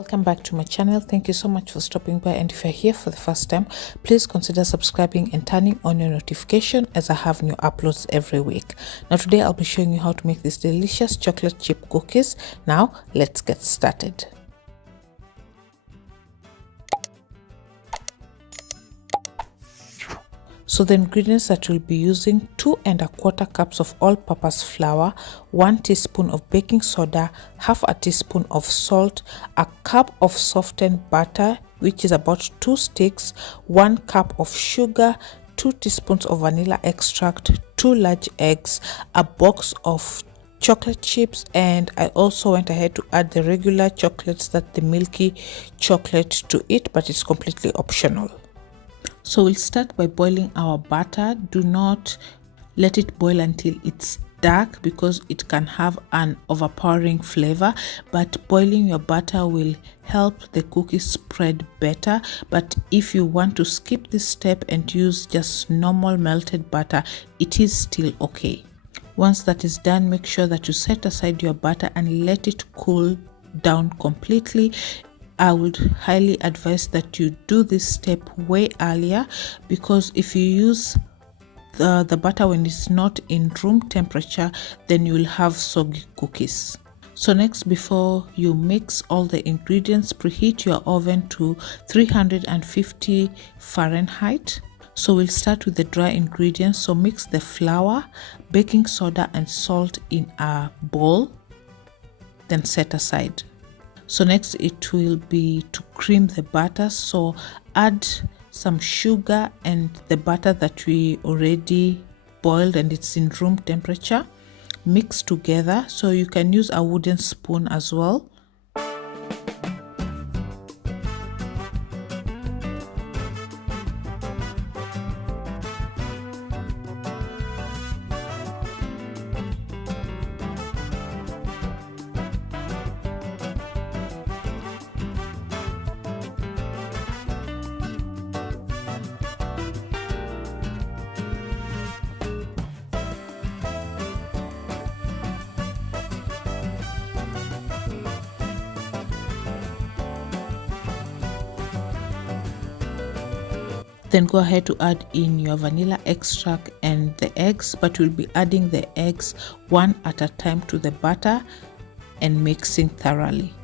Welcome back to my channel. Thank you so much for stopping by, and if you're here for the first time, please consider subscribing and turning on your notification as I have new uploads every week. Now today I'll be showing you how to make these delicious chocolate chip cookies. Now let's get started. So the ingredients that we'll be using: 2 1/4 cups of all-purpose flour, 1 teaspoon of baking soda, half a teaspoon of salt, a cup of softened butter, which is about 2 sticks, 1 cup of sugar, 2 teaspoons of vanilla extract, 2 large eggs, a box of chocolate chips, and I also went ahead to add the regular chocolates, that the milky chocolate, to it, but it's completely optional. So we'll start by boiling our butter. Do not let it boil until it's dark because it can have an overpowering flavor, but boiling your butter will help the cookies spread better. But if you want to skip this step and use just normal melted butter, it is still okay. Once that is done, make sure that you set aside your butter and let it cool down completely. I would highly advise that you do this step way earlier, because if you use the butter when it's not in room temperature, then you will have soggy cookies. So next, before you mix all the ingredients, preheat your oven to 350 Fahrenheit. So we'll start with the dry ingredients. So mix the flour, baking soda and salt in a bowl, then set aside. So next it will be to cream the butter. So add some sugar and the butter that we already boiled and it's in room temperature. Mix together. So you can use a wooden spoon as well. Then go ahead to add in your vanilla extract and the eggs, but we'll be adding the eggs one at a time to the butter and mixing thoroughly.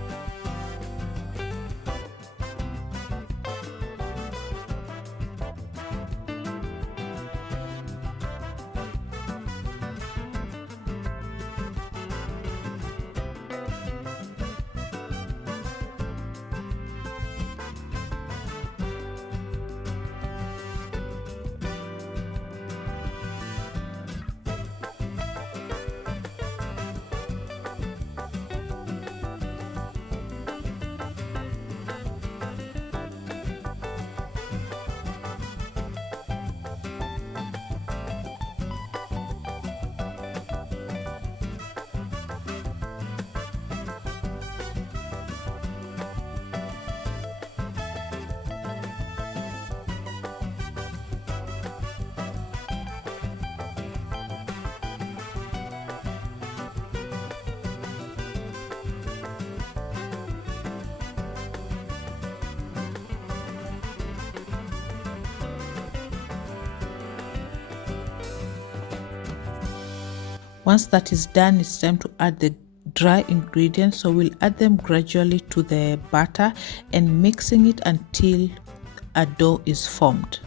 Once that is done, it's time to add the dry ingredients. So we'll add them gradually to the batter and mixing it until a dough is formed.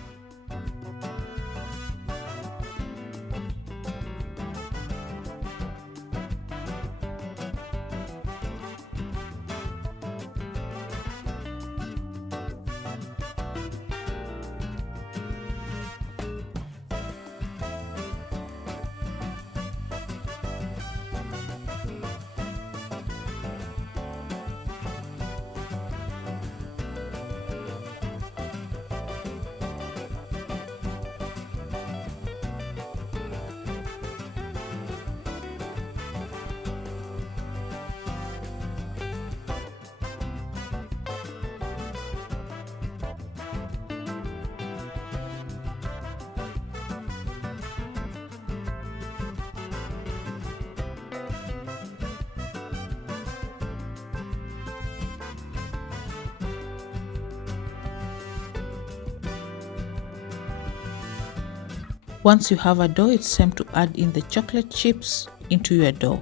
Once you have a dough, it's time to add in the chocolate chips into your dough.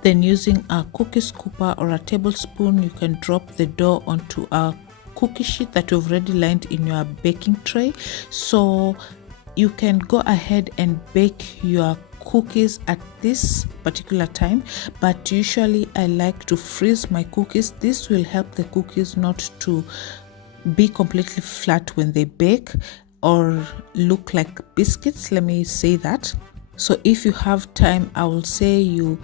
Then using a cookie scooper or a tablespoon, you can drop the dough onto a cookie sheet that you've already lined in your baking tray. So you can go ahead and bake your cookies at this particular time, but usually I like to freeze my cookies. This will help the cookies not to be completely flat when they bake or look like biscuits, let me say that. So if you have time, I will say you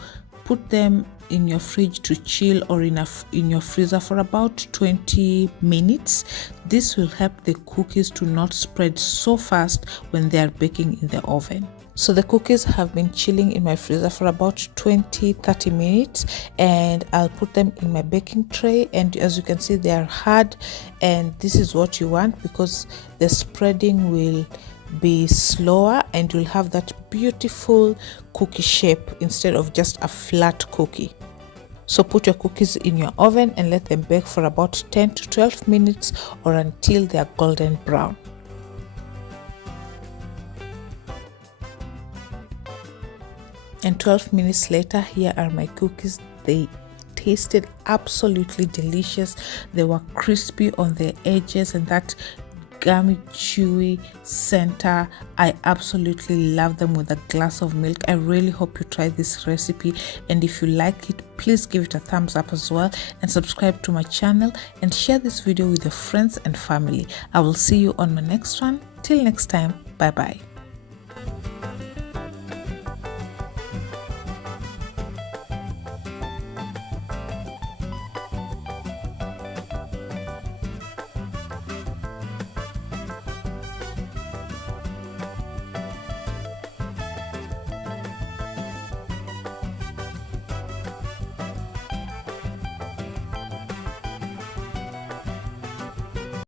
put them in your fridge to chill or in your freezer for about 20 minutes. This will help the cookies to not spread so fast when they are baking in the oven. So the cookies have been chilling in my freezer for about 20-30 minutes, and I'll put them in my baking tray, and as you can see, they are hard, and this is what you want because the spreading will be slower and you'll have that beautiful cookie shape instead of just a flat cookie. So put your cookies in your oven and let them bake for about 10 to 12 minutes or until they are golden brown. And 12 minutes later, here are my cookies. They tasted absolutely delicious. They were crispy on the edges and that gummy chewy center. I absolutely love them with a glass of milk. I really hope you try this recipe, and if you like it, please give it a thumbs up as well, and subscribe to my channel and share this video with your friends and family. I will see you on my next one. Till next time, bye bye.